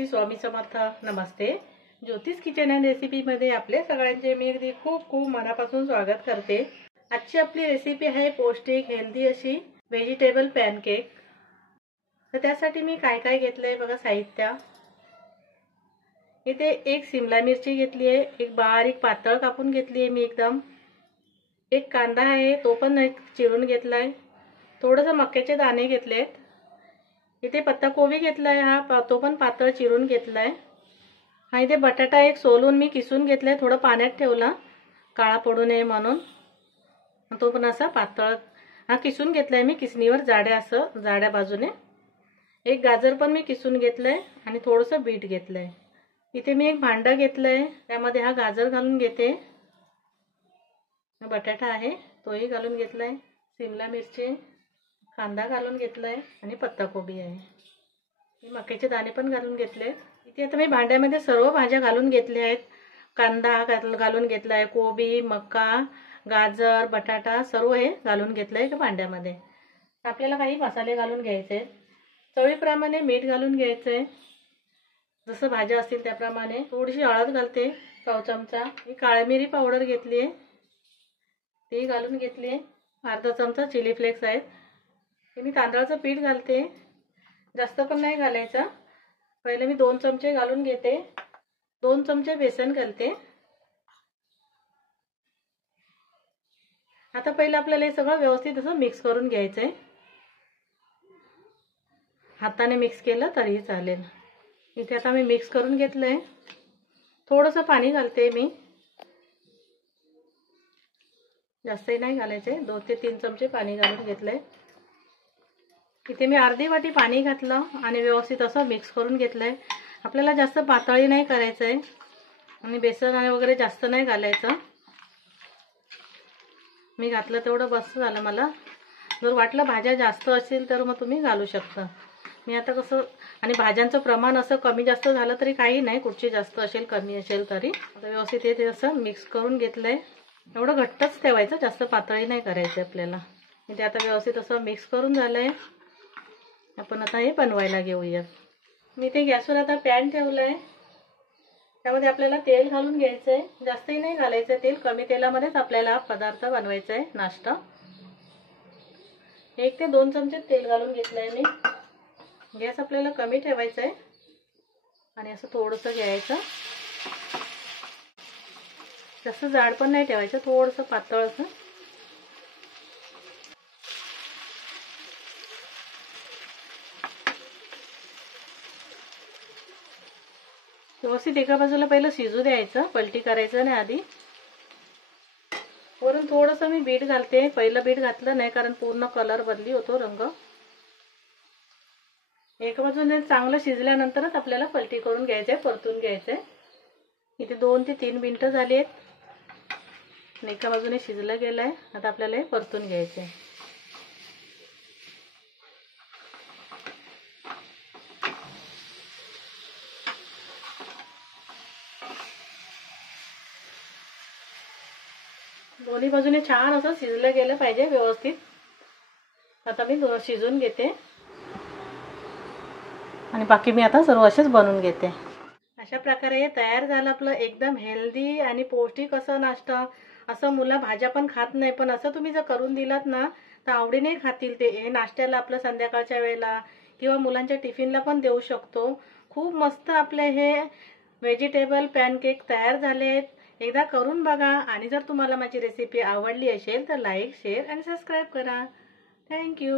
श्री स्वामी समर्थ. नमस्ते. ज्योतिष kitchen and रेसिपीमध्ये आपले सगळ्यांचे मी अगदी खूप खूप मनापासून स्वागत करते. आजची आपली रेसिपी आहे पौष्टिक हेल्दी अशी व्हेजिटेबल पॅनकेक. तर त्यासाठी मी काय काय घेतलंय बघा साहित्य. इथे एक शिमला मिरची घेतली आहे, एक बारीक पातळ कापून घेतली आहे मी एकदम. एक कांदा आहे, तो पण एक चिरून घेतलाय. थोडंसं मक्याचे दाणे घेतलेत. इथे पत्ताकोबी घेतलाय, हा तो पण पातळ चिरून घेतलाय. हा इथे बटाटा एक सोलून मी किसून घेतलाय, थोडं पाण्यात ठेवला काळा पडू नये म्हणून. तो पण असा पातळ हा किसून घेतलाय मी किसणीवर जाड्या बाजूने. एक गाजर पण मी किसून घेतलंय आणि थोडंसं बीट घेतलंय. इथे मी एक भांडं घेतलंय, त्यामध्ये हा गाजर घालून घेते. बटाटा आहे तोही घालून घेतलाय, शिमला मिरची, कांदा घालून घेतलाय आणि पत्ताकोबी आहे. मी मक्याचे दाणे पण घालून घेतले. इथे आता मी भांड्यामध्ये सर्व भाज्या घालून घेतल्या आहेत. कांदा घालून घेतलाय, कोबी, मका, गाजर, बटाटा सर्व हे घालून घेतलंय एका भांड्यामध्ये. आपल्याला काही मसाले घालून घ्यायचे. चवीप्रमाणे मीठ घालून घ्यायचंय, जसं भाज्या असतील त्याप्रमाणे. थोडीशी हळद घालते, पाव चमचा. ही काळी मिरी पावडर घेतली आहे, ती घालून घेतली आहे. अर्धा चमचा चिली फ्लेक्स आहेत. हे मी तांदळाचं पीठ घालते, जास्त पण नाही घालायचं. पहिले मी 2 चमचे घालून घेते. 2 चमचे बेसन घालते. आता पहिलं आपल्याला हे सगळं व्यवस्थित असं मिक्स करून घ्यायचंय. हाताने मिक्स केलं तरीही चालेल. इथे आता मी मिक्स करून घेतलंय. थोडंसं पाणी घालते मी, जास्तही नाही घालायचे. 2 ते 3 चमचे पाणी घालून घेतलंय. इथे मी अर्धी वाटी पाणी घातलं आणि व्यवस्थित असं मिक्स करून घेतलंय. आपल्याला जास्त पातळी नाही करायचंय आणि बेसन वगैरे जास्त नाही घालायचं. मी घातलं तेवढं बस झालं मला. जर वाटलं भाज्या जास्त असेल तर मग तुम्ही घालू शकता. मी आता कसं आणि भाज्यांचं प्रमाण असं कमी जास्त झालं तरी काही नाही, कुठची जास्त असेल कमी असेल तरी. आता व्यवस्थित हे असं मिक्स करून घेतलंय. एवढं घट्टच ठेवायचं, जास्त पातळी नाही करायचं आपल्याला. इथे आता व्यवस्थित असं मिक्स करून झालंय. आपण आता हे बनवायला घेऊया. मी ते गॅसवर आता पॅन ठेवलाय, त्यामध्ये आपल्याला तेल घालून घ्यायचंय. जास्तही नाही घालायचं तेल, कमी तेलामध्येच आपल्याला पदार्थ बनवायचा आहे, नाश्ता. 1 ते 2 चमचे तेल घालून घेतलंय मी. गॅस आपल्याला कमी ठेवायचा आहे आणि असं थोडंसं घ्यायचं. जास्त जाड पण नाही ठेवायचं, थोडंसं पातळ असं. व्यवस्थित एका बाजूला पहिलं शिजू द्यायचं, पलटी करायचं नाही आधी. वरून थोडंसं मी बीट घालते. पहिलं बीट घातलं नाही कारण पूर्ण कलर बदली होतो, रंग. एका बाजूने चांगलं शिजल्यानंतरच आपल्याला पलटी करून घ्यायचंय, परतून घ्यायचंय. इथे 2 ते 3 मिनिटं झाली आहेत. एका बाजूने शिजलं गेलंय. आता आपल्याला हे परतून घ्यायचंय. दोन्ही बाजूने छान असं शिजलं गेलं पाहिजे व्यवस्थित. आता मी शिजून घेते आणि बाकी मी आता सर्व असेच बनवून घेते. अशा प्रकारे तयार झालं आपलं एकदम हेल्दी आणि पौष्टिक असं नाश्ता. असं मुलं भाज्या पण खात नाही, पण असं तुम्ही जर करून दिलात ना तर आवडीने खातील ते. हे नाश्त्याला आपलं संध्याकाळच्या वेळेला किंवा मुलांच्या टिफिनला पण देऊ शकतो. खूप मस्त आपले हे व्हेजिटेबल पॅनकेक तयार झालेत. एकदा करून बघा आणि जर तुम्हाला माझी रेसिपी आवडली असेल तर लाईक, शेअर आणि सबस्क्राईब करा. थँक्यू.